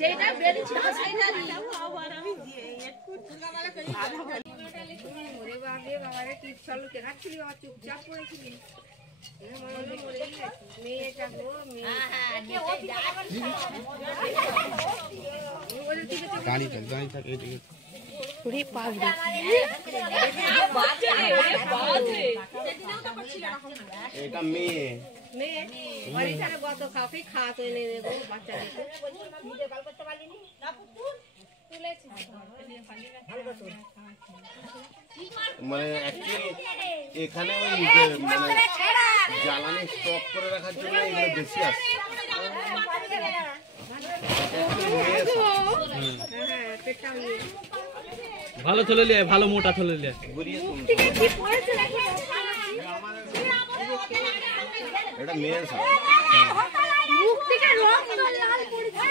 যেটা বেরিয়েছিল সেটা দিও আবার আমি দিয়ে একটু তুলগামালা করি ওরে বাবা বাবারে টিপ চালু কে রাখছিলি বাবা চুপচাপ করেছিলি মেয়েটা গো মেয়ে গাড়ি থাক এই ওরে পাগড়ি এটা মেয়ে মেয়ে বাড়িতে গত কাফি খাওয়া তো এনে দেবো বাচ্চাদেরকে ভিডিও কল করতে পারলিনি না পুতুল তুলেছি মানে অ্যাকচুয়ালি এখানে ওই মানে জ্বালানি স্টক করে রাখার জন্য এগুলো বেশি আসে। ভালো চলে লিয়ে ভালো মোটা চলে লিয়ে এটা মেয়ে সব মুখ থেকে রক্ত লাল পড়ছে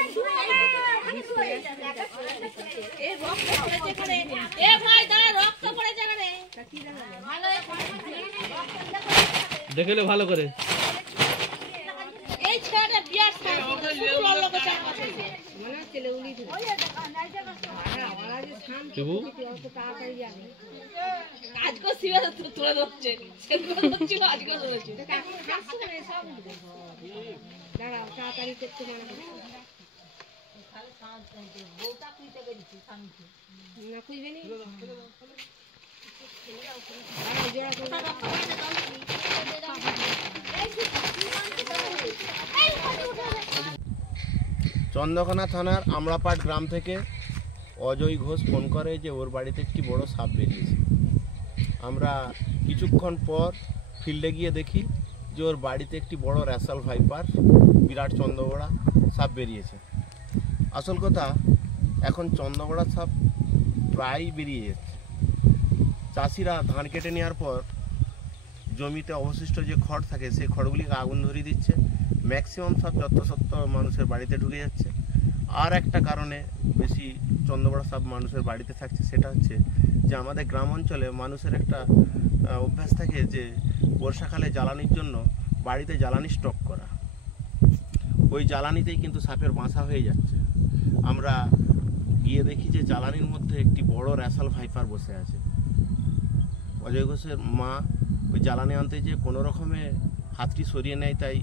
এ রক্ত পড়েছে করে এ ভাই দাঁড়া রক্ত পড়েছে করে ভালো দেখলে ভালো করে এই ছেলেটা বিয়ার সাথে শুক্র লোকে চাপ আছে মনে হচ্ছে উলি ধরে ওই দেখা নাই জায়গা আওয়াজ আছে শান্ত অত তাড়াতাড়ি যাবে কাজ করছিস তো তোরা ধরছে সেগুলো ধরছিল আজকে ধরেছে কাজ করে সব দাঁড়াও তাড়াতাড়ি করতে মানে তাহলে সাজ বউটা কুইতে গেছি শান্তি না কুইবে নি চন্দ্রকোনা থানার আমড়াপাট গ্রাম থেকে অজয় ঘোষ ফোন করে যে ওর বাড়িতে একটি বড় সাপ বেরিয়েছে। আমরা কিছুক্ষণ পর ফিল্ডে গিয়ে দেখি যে ওর বাড়িতে একটি বড় র্যাসাল ভাইপার বিরাট চন্দ্রবড়া সাপ বেরিয়েছে। আসল কথা এখন চন্দ্রবড়া সাপ প্রায় বেরিয়ে যাচ্ছে। চাষিরা ধান কেটে নেওয়ার পর জমিতে অবশিষ্ট যে খড় থাকে সেই খড়গুলিকে আগুন ধরিয়ে দিচ্ছে। ম্যাক্সিমাম সাপ যত্রসত্ত্ব মানুষের বাড়িতে ঢুকে যাচ্ছে। আর একটা কারণে বেশি চন্দ্রবড়া সাপ মানুষের বাড়িতে থাকছে, সেটা হচ্ছে যে আমাদের গ্রাম অঞ্চলে মানুষের একটা অভ্যাস থাকে যে বর্ষাকালে জ্বালানির জন্য বাড়িতে জ্বালানি স্টক করা। ওই জ্বালানিতেই কিন্তু সাপের বাসা হয়ে যাচ্ছে। আমরা গিয়ে দেখি যে জ্বালানির মধ্যে একটি বড় র্যাসাল ভাইপার বসে আছে। অজয় ঘোষের মা ওই জ্বালানি আনতে যে কোনো রকমে হাতটি সরিয়ে নেয়, তাই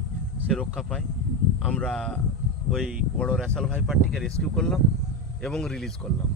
সে রক্ষা পায়। আমরা ওই বড় র্যাসাল ভাইপারটিকে রেস্কিউ করলাম এবং রিলিজ করলাম।